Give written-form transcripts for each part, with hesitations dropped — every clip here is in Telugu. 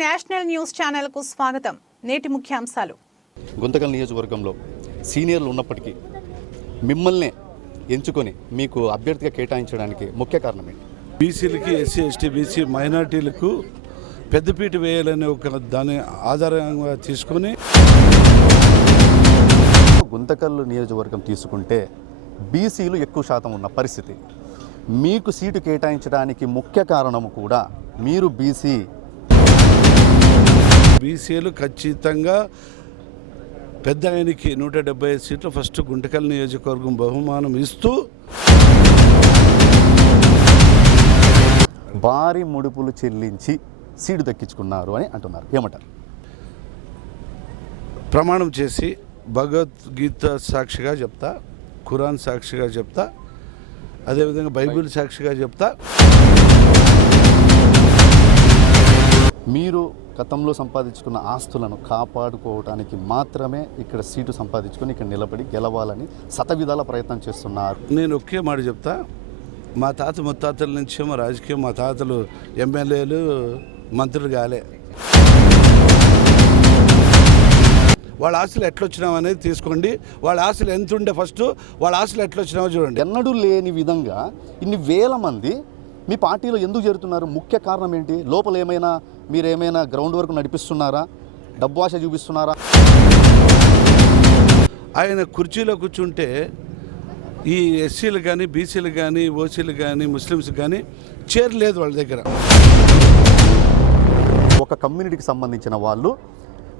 నేషనల్ న్యూస్ ఛానల్ కు స్వాగతం. నేటి ముఖ్యాంశాలు. గుంతకల్ నియోజకవర్గంలో సీనియర్లు ఉన్నప్పటికీ మిమ్మల్ని ఎంచుకొని మీకు అభ్యర్థిగా కేటాయించడానికి ముఖ్య కారణం ఏంటి? బీసీలకి, ఎస్సీ, ఎస్టీ, బీసీ మైనార్టీలకు పెద్దపీట వేయాలనే ఒక దాని ఆధారంగా తీసుకొని గుంతకల్ నియోజకవర్గం తీసుకుంటే బీసీలు ఎక్కువ శాతం ఉన్న పరిస్థితి. మీకు సీటు కేటాయించడానికి ముఖ్య కారణము కూడా మీరు బీసీలు ఖచ్చితంగా పెద్ద ఆయనకి 175 సీట్లు ఫస్ట్ గుంటకల్ నియోజకవర్గం బహుమానం ఇస్తూ భారీ ముడుపులు చెల్లించి సీటు దక్కించుకున్నారు అని అంటున్నారు. ఏమంటారు? ప్రమాణం చేసి భగవద్గీత సాక్షిగా చెప్తా, ఖురాన్ సాక్షిగా చెప్తా, అదేవిధంగా బైబిల్ సాక్షిగా చెప్తా. మీరు గతంలో సంపాదించుకున్న ఆస్తులను కాపాడుకోవడానికి మాత్రమే ఇక్కడ సీటు సంపాదించుకొని ఇక్కడ నిలబడి గెలవాలని శతవిధాల ప్రయత్నం చేస్తున్నారు. నేను ఒకే మాట చెప్తా, మా తాత ముత్తాతల నుంచి మా రాజకీయం, మా తాతలు ఎమ్మెల్యేలు మంత్రులు కాలే. వాళ్ళ ఆశలు ఎట్లొచ్చినావు అనేది తీసుకోండి. వాళ్ళ ఆశలు ఎంత ఉండే ఫస్ట్ వాళ్ళ ఆశలు ఎట్లొచ్చినావో చూడండి. ఎన్నడూ లేని విధంగా ఇన్ని వేల మంది మీ పార్టీలో ఎందుకు చేరుతున్నారు? ముఖ్య కారణం ఏంటి? లోపల ఏమైనా మీరేమైనా గ్రౌండ్ వర్క్ నడిపిస్తున్నారా? డబ్బు ఆశ చూపిస్తున్నారా? ఆయన కుర్చీలో కూర్చుంటే ఈ ఎస్సీలు కానీ, బీసీలు కానీ, ఓసీలు కానీ, ముస్లిమ్స్ కానీ చేరలేదు వాళ్ళ దగ్గర. ఒక కమ్యూనిటీకి సంబంధించిన వాళ్ళు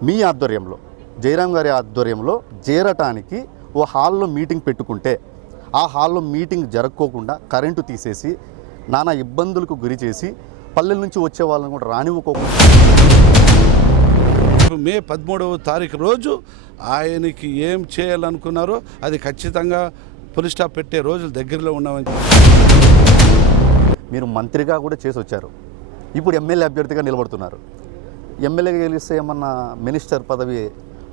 మీ ఆధ్వర్యంలో, జయరాం గారి ఆధ్వర్యంలో చేరటానికి ఓ హాల్లో మీటింగ్ పెట్టుకుంటే ఆ హాల్లో మీటింగ్ జరగకోకుండా కరెంటు తీసేసి నానా ఇబ్బందులకు గురి చేసి పల్లెల నుంచి వచ్చే వాళ్ళని కూడా రానివ్వకోకుండా మే 13వ తారీఖు రోజు ఆయనకి ఏం చేయాలనుకున్నారో అది ఖచ్చితంగా పులి స్టాప్ పెట్టే రోజులు దగ్గరలో ఉన్నామని. మీరు మంత్రిగా కూడా చేసి వచ్చారు, ఇప్పుడు ఎమ్మెల్యే అభ్యర్థిగా నిలబడుతున్నారు. ఎమ్మెల్యేగా గెలిస్తే ఏమన్నా మినిస్టర్ పదవి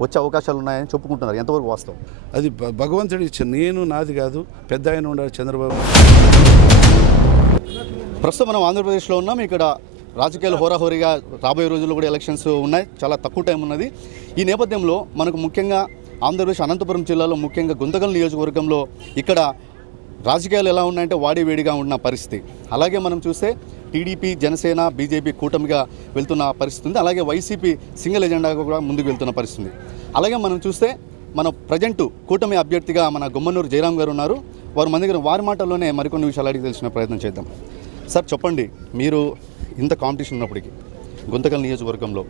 వచ్చే అవకాశాలు ఉన్నాయని చెప్పుకుంటున్నారు. ఎంతవరకు వాస్తవం? అది భగవంతుడు ఇచ్చిన, నేను నాది కాదు, పెద్ద ఆయన ఉండాలి చంద్రబాబు. ప్రస్తుతం మనం ఆంధ్రప్రదేశ్లో ఉన్నాం. ఇక్కడ రాజకీయాలు హోరాహోరీగా రాబోయే రోజుల్లో కూడా ఎలక్షన్స్ ఉన్నాయి, చాలా తక్కువ టైం ఉన్నది. ఈ నేపథ్యంలో మనకు ముఖ్యంగా ఆంధ్రప్రదేశ్ అనంతపురం జిల్లాలో ముఖ్యంగా గుంతకల్ నియోజకవర్గంలో ఇక్కడ రాజకీయాలు ఎలా ఉన్నాయంటే వాడివేడిగా ఉన్న పరిస్థితి. అలాగే మనం చూస్తే టీడీపీ, జనసేన, బీజేపీ కూటమిగా వెళ్తున్న పరిస్థితి ఉంది. అలాగే వైసీపీ సింగిల్ ఎజెండాగా కూడా ముందుకు వెళ్తున్న పరిస్థితి. అలాగే మనం చూస్తే మన ప్రజెంట్ కూటమి అభ్యర్థిగా మన గుమ్మనూరు జయరాం గారు ఉన్నారు. వారి మాటల్లోనే మరికొన్ని విషయాలు అడిగి తెలిసిన ప్రయత్నం చేద్దాం. సార్ చెప్పండి, మీరు ఇంత కాంపిటీషన్ ఉన్నప్పటికీ గుంతకల్ నియోజకవర్గంలో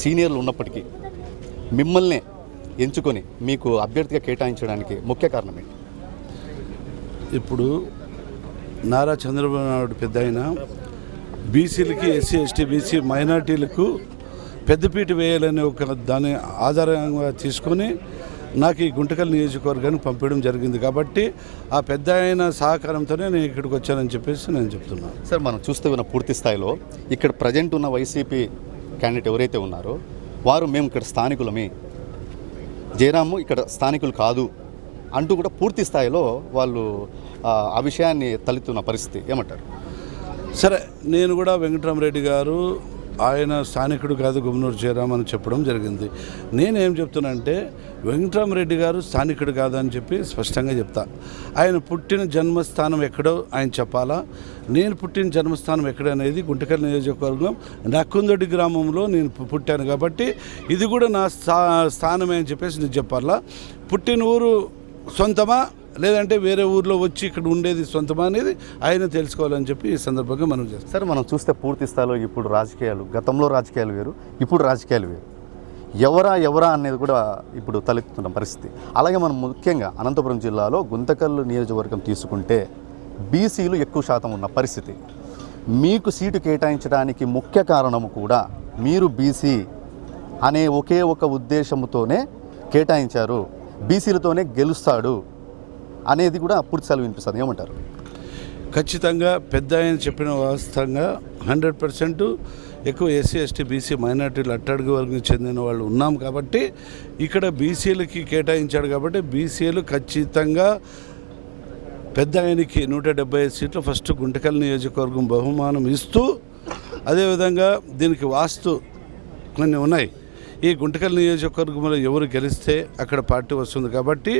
సీనియర్లు ఉన్నప్పటికీ మిమ్మల్ని ఎంచుకొని మీకు అభ్యర్థిగా కేటాయించడానికి ముఖ్య కారణం ఏంటి? ఇప్పుడు నారా చంద్రబాబు నాయుడు పెద్ద ఆయన బీసీలకి, ఎస్సీ, ఎస్టీ, బీసీ మైనార్టీలకు పెద్దపీట వేయాలనే ఒక దాని ఆధారంగా తీసుకొని నాకు ఈ గుంటకల్ నియోజకవర్గానికి పంపించడం జరిగింది. కాబట్టి ఆ పెద్ద ఆయన సహకారంతోనే నేను ఇక్కడికి వచ్చానని చెప్పేసి నేను చెప్తున్నాను. సార్, మనం చూస్తే ఉన్న పూర్తి స్థాయిలో ఇక్కడ ప్రజెంట్ ఉన్న వైసీపీ క్యాండిడేట్ ఎవరైతే ఉన్నారో వారు మేము ఇక్కడ స్థానికులమే, జయరాము ఇక్కడ స్థానికులు కాదు అంటూ కూడా పూర్తి స్థాయిలో వాళ్ళు ఆ విషయాన్ని తలెత్తున్న పరిస్థితి. ఏమంటారు? సరే, నేను కూడా వెంకటరామరెడ్డి గారు ఆయన స్థానికుడు కాదు, గుమ్మనూరు జయరాం అని చెప్పడం జరిగింది. నేనేం చెప్తున్నానంటే వెంకటరామరెడ్డి గారు స్థానికుడు కాదని చెప్పి స్పష్టంగా చెప్తా. ఆయన పుట్టిన జన్మస్థానం ఎక్కడో ఆయన చెప్పాలా. నేను పుట్టిన జన్మస్థానం ఎక్కడనేది గుంటకల్ నియోజకవర్గం నక్కుందొడ్డి గ్రామంలో నేను పుట్టాను కాబట్టి ఇది కూడా నా స్థానమే అని చెప్పేసి నేను చెప్పాలా. పుట్టిన ఊరు సొంతమా లేదంటే వేరే ఊర్లో వచ్చి ఇక్కడ ఉండేది సొంతమా అనేది ఆయన తెలుసుకోవాలని చెప్పి ఈ సందర్భంగా మనం చేస్తాం. సరే, మనం చూస్తే పూర్తి స్థాయిలో ఇప్పుడు రాజకీయాలు, గతంలో రాజకీయాలు వేరు, ఇప్పుడు రాజకీయాలు వేరు. ఎవరా అనేది కూడా ఇప్పుడు తలెత్తుతున్న పరిస్థితి. అలాగే మనం ముఖ్యంగా అనంతపురం జిల్లాలో గుంతకల్ నియోజకవర్గం తీసుకుంటే బీసీలు ఎక్కువ శాతం ఉన్న పరిస్థితి. మీకు సీటు కేటాయించడానికి ముఖ్య కారణము కూడా మీరు బీసీ అనే ఒకే ఒక ఉద్దేశంతోనే కేటాయించారు, బీసీలతోనే గెలుస్తాడు అనేది కూడా పూర్తి స్థాయిలో వినిపిస్తుంది. ఏమంటారు? ఖచ్చితంగా పెద్ద ఆయన చెప్పిన వాస్తవంగా 100% ఎక్కువ ఎస్సీ, ఎస్టీ, బీసీ మైనార్టీలు అట్టడుగు వర్గం చెందిన వాళ్ళు ఉన్నాం కాబట్టి ఇక్కడ బీసీలకి కేటాయించాడు కాబట్టి బీసీలు ఖచ్చితంగా పెద్ద ఆయనకి 175 సీట్లు ఫస్ట్ గుంటకల్ నియోజకవర్గం బహుమానం ఇస్తూ, అదేవిధంగా దీనికి వాస్తు కొన్ని ఉన్నాయి. ఈ గుంటకల్ నియోజకవర్గంలో ఎవరు గెలిస్తే అక్కడ పార్టీ వస్తుంది కాబట్టి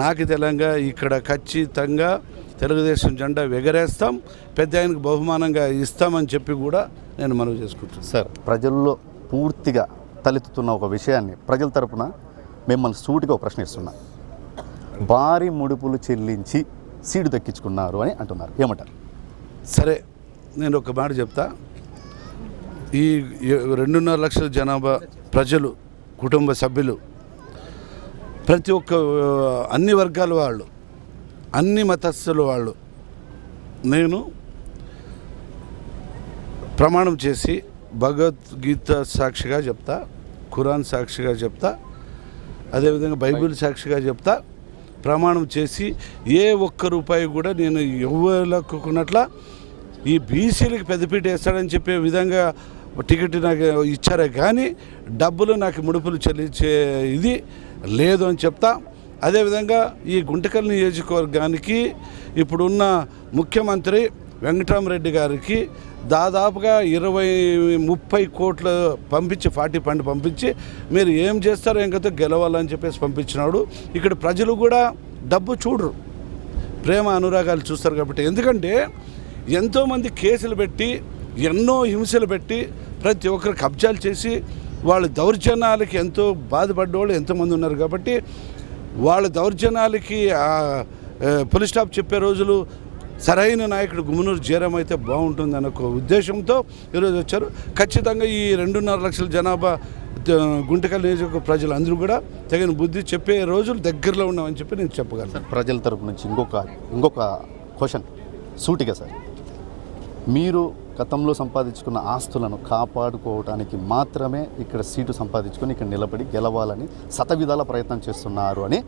నాకు తెలంగా ఇక్కడ ఖచ్చితంగా తెలుగుదేశం జెండా ఎగరేస్తాం, పెద్ద ఆయనకు బహుమానంగా ఇస్తామని చెప్పి కూడా నేను మనవి చేసుకుంటున్నాను. సార్, ప్రజల్లో పూర్తిగా తలెత్తుతున్న ఒక విషయాన్ని ప్రజల తరపున మిమ్మల్ని సూటిగా ఒక ప్రశ్న ఇస్తున్నా. భారీ ముడుపులు చెల్లించి సీటు దక్కించుకున్నారు అని అంటున్నారు, ఏమంటారు? సరే, నేను ఒక మాట చెప్తా. ఈ 2.5 లక్షల జనాభా ప్రజలు, కుటుంబ సభ్యులు, ప్రతి ఒక్క అన్ని వర్గాల వాళ్ళు, అన్ని మతస్థుల వాళ్ళు, నేను ప్రమాణం చేసి భగవద్గీత సాక్షిగా చెప్తా, ఖురాన్ సాక్షిగా చెప్తా, అదేవిధంగా బైబిల్ సాక్షిగా చెప్తా, ప్రమాణం చేసి ఏ ఒక్క రూపాయి కూడా నేను ఇవ్వలేకున్నట్ల ఈ బీసీలకు పెద్దపీట వేస్తాడని చెప్పే విధంగా టికెట్ నాకు ఇచ్చారే కానీ డబ్బులు నాకు ముడుపులు చెల్లించే ఇది లేదు అని చెప్తా. అదేవిధంగా ఈ గుంటకల్ నియోజకవర్గానికి ఇప్పుడున్న ముఖ్యమంత్రి వెంకటరామరెడ్డి గారికి దాదాపుగా 20-30 కోట్లు పంపించి 40 ఫండ్ పంపించి మీరు ఏం చేస్తారో ఇంకతో గెలవాలని చెప్పేసి పంపించినాడు. ఇక్కడ ప్రజలు కూడా డబ్బు చూడరు, ప్రేమ అనురాగాలు చూస్తారు. కాబట్టి ఎందుకంటే ఎంతోమంది కేసులు పెట్టి, ఎన్నో హింసలు పెట్టి, ప్రతి ఒక్కరు కబ్జాలు చేసి వాళ్ళ దౌర్జన్యాలకి ఎంతో బాధపడ్డవాళ్ళు ఎంతోమంది ఉన్నారు. కాబట్టి వాళ్ళ దౌర్జన్యాలకి పులి స్టాప్ చెప్పే రోజులు సరైన నాయకుడు గుమ్మనూరు జయరాం అయితే బాగుంటుంది అన్న ఒక ఉద్దేశంతో ఈరోజు వచ్చారు. ఖచ్చితంగా ఈ 2.5 లక్షల జనాభా గుంటకల్ నియోజకవర్గ ప్రజలు అందరూ కూడా తగిన బుద్ధి చెప్పే రోజులు దగ్గరలో ఉన్నామని చెప్పి నేను చెప్పగలను. ప్రజల తరపు నుంచి ఇంకొక క్వశ్చన్ సూటిగా సార్, మీరు గతంలో సంపాదించుకున్న ఆస్తులను కాపాడుకోవడానికి మాత్రమే ఇక్కడ సీటు సంపాదించుకొని ఇక్కడ నిలబడి గెలవాలని శతవిధాల ప్రయత్నం చేస్తున్నారు అని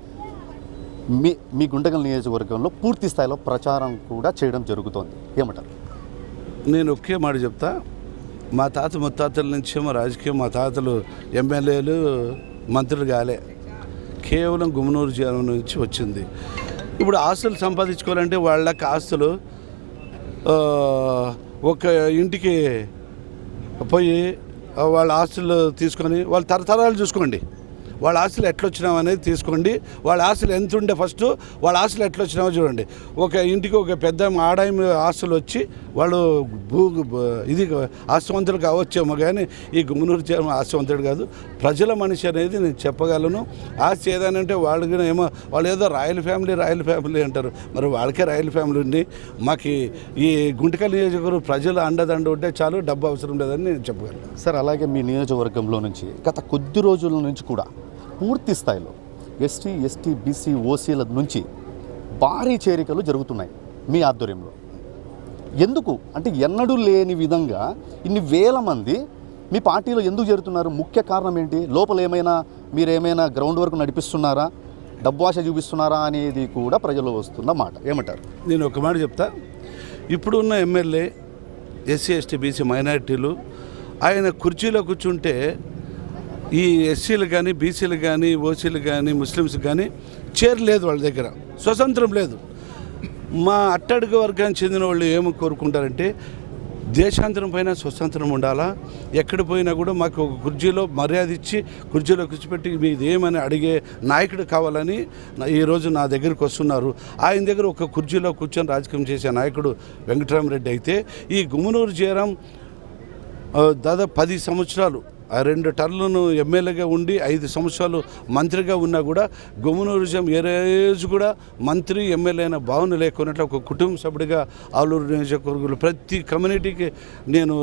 మీ గుంటకల్ నియోజకవర్గంలో పూర్తి స్థాయిలో ప్రచారం కూడా చేయడం జరుగుతోంది, ఏమంటారు? నేను ఒకే మాట చెప్తా. మా తాత ముత్తాతల నుంచి మా రాజకీయం, మా తాతలు ఎమ్మెల్యేలు మంత్రులు కాలే, కేవలం గుమ్మనూరు జనం నుంచి వచ్చింది. ఇప్పుడు ఆస్తులు సంపాదించుకోవాలంటే వాళ్ళకి ఆస్తులు ఒక ఇంటికి పోయి వాళ్ళ ఆస్తులు తీసుకొని వాళ్ళ తరతరాలు చూసుకోండి, వాళ్ళ ఆస్తులు ఎట్లా వచ్చినావు అనేది తీసుకోండి. వాళ్ళ ఆస్తులు ఎంత ఉండే ఫస్ట్ వాళ్ళ ఆస్తులు ఎట్లా వచ్చినావో చూడండి. ఒక ఇంటికి ఒక పెద్ద ఆదాయం ఆస్తులు వచ్చి వాళ్ళు ఇది ఆస్తువంతులు కావచ్చేమో కానీ ఈ గుమ్మనూరు జనం ఆస్తువంతుడు కాదు, ప్రజల మనిషి అనేది నేను చెప్పగలను. ఆస్తి ఏదైనా వాళ్ళు ఏమో వాళ్ళు ఏదో రాయల్ ఫ్యామిలీ అంటారు, మరి వాళ్ళకే రాయల్ ఫ్యామిలీ ఉంది. మాకు ఈ గుంటకల్ నియోజకవర్గం ప్రజల అండదండ ఉంటే చాలు, డబ్బు అవసరం లేదని నేను చెప్పగలను. సార్, అలాగే మీ నియోజకవర్గంలో నుంచి గత కొద్ది రోజుల నుంచి కూడా పూర్తి స్థాయిలో ఎస్టీ, బీసీ, ఓసీల నుంచి భారీ చేరికలు జరుగుతున్నాయి మీ ఆధ్వర్యంలో. ఎందుకు అంటే ఎన్నడూ లేని విధంగా ఇన్ని వేల మంది మీ పార్టీలో ఎందుకు చేరుతున్నారు? ముఖ్య కారణం ఏంటి? లోపల మీరేమైనా గ్రౌండ్ వర్క్ నడిపిస్తున్నారా, డబ్బు ఆశ చూపిస్తున్నారా అనేది కూడా ప్రజలు వస్తున్న మాట, ఏమంటారు? నేను ఒక మాట చెప్తా. ఇప్పుడున్న ఎమ్మెల్యే ఎస్సీ, ఎస్టీ, బీసీ మైనారిటీలు ఆయన కుర్చీలో కూర్చుంటే ఈ ఎస్సీలు కానీ, బీసీలు కానీ, ఓసీలు కానీ, ముస్లిమ్స్ కానీ చేరలేదు, వాళ్ళ దగ్గర స్వతంత్రం లేదు. మా అట్టడుగు వర్గానికి చెందిన వాళ్ళు ఏమో కోరుకుంటారంటే దేశాంతరం పైన స్వతంత్రం ఉండాలా, ఎక్కడ పోయినా కూడా మాకు ఒక కుర్చీలో మర్యాద ఇచ్చి కుర్చీలో కూర్చోపెట్టి మీది ఏమని అడిగే నాయకుడు కావాలని ఈరోజు నా దగ్గరికి వస్తున్నారు. ఆయన దగ్గర ఒక కుర్చీలో కూర్చొని రాజకీయం చేసే నాయకుడు వెంకటరామరెడ్డి అయితే, ఈ గుమ్మనూరు జయరాం దాదాపు 10 సంవత్సరాలు 2 టర్లను ఎమ్మెల్యేగా ఉండి 5 సంవత్సరాలు మంత్రిగా ఉన్నా కూడా గుమ్మనూరు జయరాం ఏ రోజు కూడా మంత్రి, ఎమ్మెల్యే అయిన భావన లేకున్నట్లు ఒక కుటుంబ సభ్యుడిగా ఆలూరు నియోజకవర్గంలో ప్రతి కమ్యూనిటీకి నేను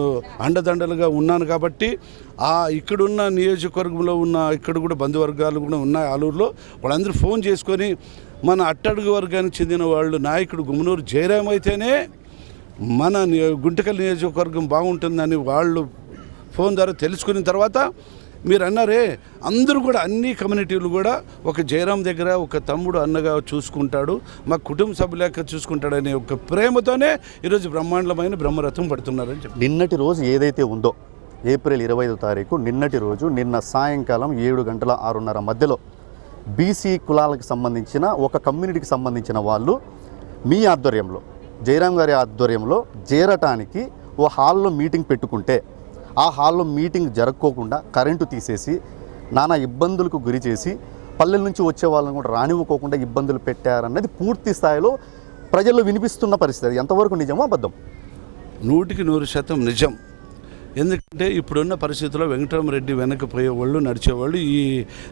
అండదండలుగా ఉన్నాను. కాబట్టి ఇక్కడున్న నియోజకవర్గంలో ఉన్న ఇక్కడ కూడా బంధువర్గాలు కూడా ఉన్నాయి ఆలూరులో, వాళ్ళందరూ ఫోన్ చేసుకొని మన అట్టడుగు వర్గానికి చెందిన వాళ్ళు నాయకుడు గుమ్మనూరు జయరాం అయితేనే మన గుంటకల్ నియోజకవర్గం బాగుంటుందని వాళ్ళు ఫోన్ ద్వారా తెలుసుకున్న తర్వాత మీరు అన్నారే, అందరూ కూడా అన్ని కమ్యూనిటీలు కూడా ఒక జయరాం దగ్గర ఒక తమ్ముడు అన్నగా చూసుకుంటాడు, మా కుటుంబ సభ్యులేక చూసుకుంటాడనే ఒక ప్రేమతోనే ఈరోజు బ్రహ్మాండమైన బ్రహ్మరథం పడుతున్నారని చెప్పి. నిన్నటి రోజు ఏదైతే ఉందో ఏప్రిల్ 25వ తారీఖు నిన్నటి రోజు, నిన్న సాయంకాలం 7 గంటల 6:30 మధ్యలో బీసీ కులాలకు సంబంధించిన ఒక కమ్యూనిటీకి సంబంధించిన వాళ్ళు మీ ఆధ్వర్యంలో, జయరాం గారి ఆధ్వర్యంలో చేరటానికి ఓ హాల్లో మీటింగ్ పెట్టుకుంటే ఆ హాల్లో మీటింగ్ జరగకోకుండా కరెంటు తీసేసి నానా ఇబ్బందులకు గురి చేసి పల్లెల నుంచి వచ్చే వాళ్ళని కూడా రానివ్వకోకుండా ఇబ్బందులు పెట్టారన్నది పూర్తి స్థాయిలో ప్రజల్లో వినిపిస్తున్న పరిస్థితి. ఎంతవరకు నిజమో అబద్ధం? 100% నిజం. ఎందుకంటే ఇప్పుడున్న పరిస్థితుల్లో వెంకటరామరెడ్డి వెనక్కి పోయేవాళ్ళు, నడిచేవాళ్ళు ఈ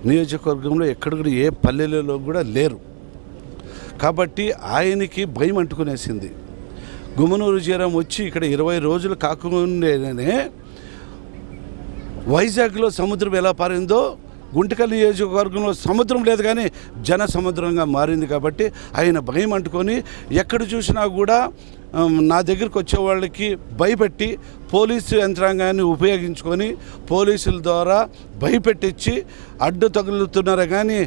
నియోజకవర్గంలో ఎక్కడ కూడా ఏ పల్లెలలో కూడా లేరు. కాబట్టి ఆయనకి భయం అంటుకునేసింది. గుమ్మనూరు జయరాం వచ్చి ఇక్కడ 20 రోజులు కాకుండానే వైజాగ్లో సముద్రం ఎలా పారిందో గుంటకల్ నియోజకవర్గంలో సముద్రం లేదు కానీ జన సముద్రంగా మారింది. కాబట్టి ఆయన భయం అంటుకొని ఎక్కడ చూసినా కూడా నా దగ్గరికి వచ్చే వాళ్ళకి భయపెట్టి పోలీసు యంత్రాంగాన్ని ఉపయోగించుకొని పోలీసుల ద్వారా భయపెట్టించి అడ్డు తగులుతున్నారు. కానీ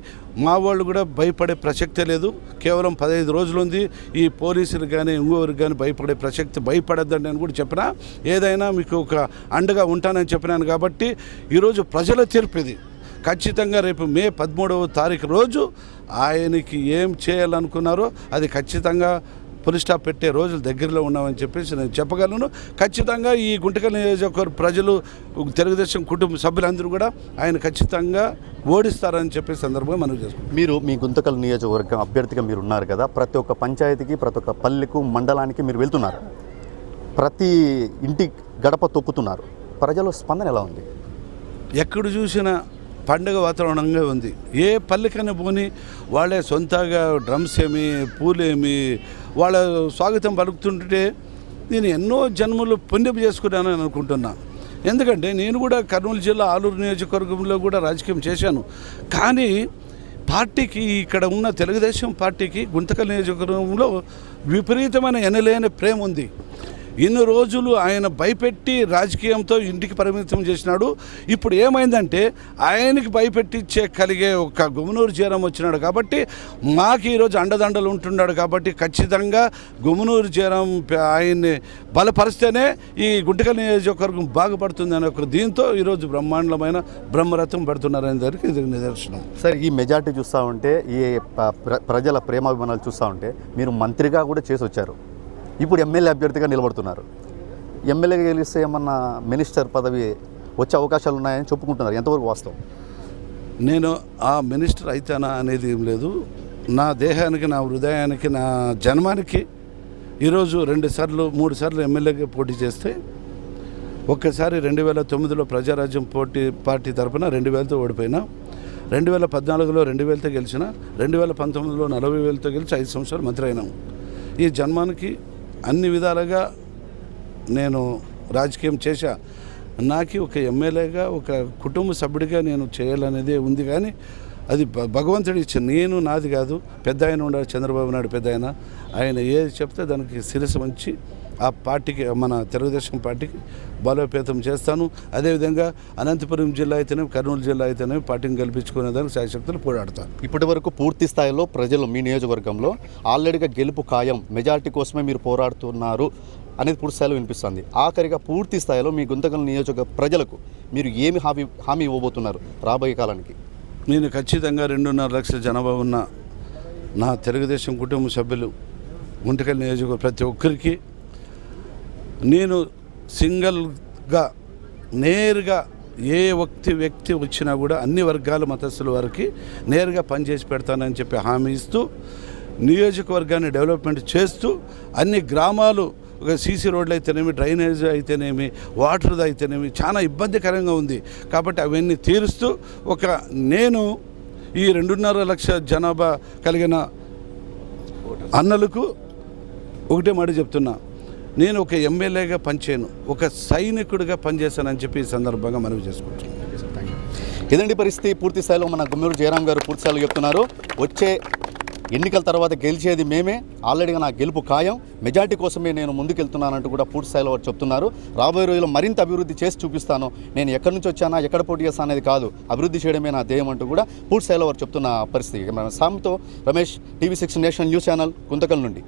మా వాళ్ళు కూడా భయపడే ప్రసక్తే లేదు. కేవలం 15 రోజులు ఉంది. ఈ పోలీసులు కానీ ఇంకోరికి కానీ భయపడే ప్రసక్తి భయపడద్దని నేను కూడా చెప్పినా, ఏదైనా మీకు ఒక అండగా ఉంటానని చెప్పినాను. కాబట్టి ఈరోజు ప్రజల తీర్పు ఇది. ఖచ్చితంగా రేపు మే 13వ తారీఖు రోజు ఆయనకి ఏం చేయాలనుకున్నారో అది ఖచ్చితంగా పులి స్టాప్ పెట్టే రోజులు దగ్గరలో ఉన్నామని చెప్పేసి నేను చెప్పగలను. ఖచ్చితంగా ఈ గుంటకల్ నియోజకవర్గ ప్రజలు, తెలుగుదేశం కుటుంబ సభ్యులందరూ కూడా ఆయన ఖచ్చితంగా ఓడిస్తారని చెప్పే సందర్భంగా మనం చేసుకుంటాం. మీరు మీ గుంతకల్ నియోజకవర్గం అభ్యర్థిగా మీరు ఉన్నారు కదా, ప్రతి ఒక్క పంచాయతీకి, ప్రతి ఒక్క పల్లెకు, మండలానికి మీరు వెళ్తున్నారు, ప్రతి ఇంటి గడప తొక్కుతున్నారు. ప్రజల స్పందన ఎలా ఉంది? ఎక్కడ చూసినా పండుగ వాతావరణంగా ఉంది. ఏ పల్లెకైనా పోని వాళ్ళే సొంతగా డ్రమ్స్ ఏమి, పూలేమి, వాళ్ళ స్వాగతం పలుకుతుంటే నేను ఎన్నో జన్మలు పుణ్యం చేసుకున్నానని అనుకుంటున్నా. ఎందుకంటే నేను కూడా కర్నూలు జిల్లా ఆలూరు నియోజకవర్గంలో కూడా రాజకీయం చేశాను. కానీ పార్టీకి, ఇక్కడ ఉన్న తెలుగుదేశం పార్టీకి గుంతకల్ నియోజకవర్గంలో విపరీతమైన ఎనలేని ప్రేమ ఉంది. ఇన్ని రోజులు ఆయన భయపెట్టి రాజకీయంతో ఇంటికి పరిమితం చేసినాడు. ఇప్పుడు ఏమైందంటే ఆయనకి భయపెట్టించే కలిగే ఒక గుమ్మనూరు జయరాం వచ్చినాడు. కాబట్టి మాకు ఈరోజు అండదండలు ఉంటున్నాడు. కాబట్టి ఖచ్చితంగా గుమ్మనూరు జయరాం ఆయన్ని బలపరిస్తేనే ఈ గుంటకల్ నియోజకవర్గం బాగుపడుతుంది అనే ఒక దీంతో ఈరోజు బ్రహ్మాండమైన బ్రహ్మరథం పడుతున్నారనే దానికి ఇది నిదర్శనం. సరే, ఈ మెజార్టీ చూస్తూ ఉంటే, ఈ ప్రజల ప్రేమాభిమానాలు చూస్తూ ఉంటే, మీరు మంత్రిగా కూడా చేసి వచ్చారు, ఇప్పుడు ఎమ్మెల్యే అభ్యర్థిగా నిలబడుతున్నారు. ఎమ్మెల్యేగా గెలిస్తే ఏమన్నా మినిస్టర్ పదవి వచ్చే అవకాశాలు ఉన్నాయని చెప్పుకుంటున్నారు. ఎంతవరకు వాస్తవం? నేను ఆ మినిస్టర్ అయితానా అనేది ఏం లేదు. నా దేహానికి, నా హృదయానికి, నా జన్మానికి ఈరోజు 2 సార్లు 3 సార్లు ఎమ్మెల్యేగా పోటీ చేస్తే, ఒక్కసారి 2009లో ప్రజారాజ్యం పార్టీ తరఫున 2000తో ఓడిపోయినా, 2014లో 2000తో గెలిచిన, 2019లో 40,000తో గెలిచి 5 సంవత్సరాలు మంత్రి అయినాం. ఈ జన్మానికి అన్ని విధాలుగా నేను రాజకీయం చేశా. నాకు ఒక ఎమ్మెల్యేగా, ఒక కుటుంబ సభ్యుడిగా నేను చేయాలనేదే ఉంది. కానీ అది భగవంతుడు ఇచ్చిన, నేను నాది కాదు. పెద్ద ఆయన ఉండాలి, చంద్రబాబు నాయుడు పెద్ద ఆయన. ఆయన ఏది చెప్తే దానికి శిరస్సు వంచి ఆ పార్టీకి, మన తెలుగుదేశం పార్టీకి బలోపేతం చేస్తాను. అదేవిధంగా అనంతపురం జిల్లా అయితేనే, కర్నూలు జిల్లా అయితేనే పార్టీని గెలిపించుకునేదానికి శాయశక్తులు పోరాడతాను. ఇప్పటి వరకు పూర్తి స్థాయిలో ప్రజలు మీ నియోజకవర్గంలో ఆల్రెడీగా గెలుపు ఖాయం, మెజారిటీ కోసమే మీరు పోరాడుతున్నారు అనేది పూర్తి స్థాయిలో వినిపిస్తుంది. ఆఖరిగా పూర్తి స్థాయిలో మీ గుంతకల్ నియోజక ప్రజలకు మీరు ఏమి హామీ ఇవ్వబోతున్నారు రాబోయే కాలానికి? నేను ఖచ్చితంగా 2.5 లక్షల జనాభా ఉన్న నా తెలుగుదేశం కుటుంబ సభ్యులు, గుంటకల్ నియోజకవర్గ ప్రతి ఒక్కరికి నేను సింగిల్గా నేరుగా ఏ వ్యక్తి వచ్చినా కూడా అన్ని వర్గాల మతస్థుల వారికి నేరుగా పనిచేసి పెడతానని చెప్పి హామీ ఇస్తూ, నియోజకవర్గాన్ని డెవలప్మెంట్ చేస్తూ, అన్ని గ్రామాలు, ఒక సీసీ రోడ్లు అయితేనేమి, డ్రైనేజ్ అయితేనేమి, వాటర్ అయితేనేమి చాలా ఇబ్బందికరంగా ఉంది. కాబట్టి అవన్నీ తీరుస్తూ నేను ఈ 2.5 లక్షల జనాభా కలిగిన అన్నలకు ఒకటే మాట చెప్తున్నా, నేను ఒక ఎమ్మెల్యేగా పనిచేయను, ఒక సైనికుడిగా పనిచేస్తానని చెప్పి ఈ సందర్భంగా మనవి చేసుకుంటున్నాను. ఇదండి పరిస్థితి. పూర్తి స్థాయిలో మన గుమ్మనూరు జయరాం గారు పూర్తి స్థాయిలో చెప్తున్నారు, వచ్చే ఎన్నికల తర్వాత గెలిచేది మేమే, ఆల్రెడీగా నా గెలుపు ఖాయం, మెజార్టీ కోసమే నేను ముందుకెళ్తున్నానంటూ కూడా పూర్తి స్థాయిలో వారు చెప్తున్నారు. రాబోయే రోజుల్లో మరింత అభివృద్ధి చేసి చూపిస్తాను, నేను ఎక్కడి నుంచి వచ్చానా, ఎక్కడ పోటీ చేస్తాను అనేది కాదు, అభివృద్ధి చేయడమే నా ధ్యేయం అంటూ కూడా పూర్తి స్థాయిలో వారు చెప్తున్న పరిస్థితి. సామ్తో Ramesh, TV6 national news channel, Guntakal నుండి.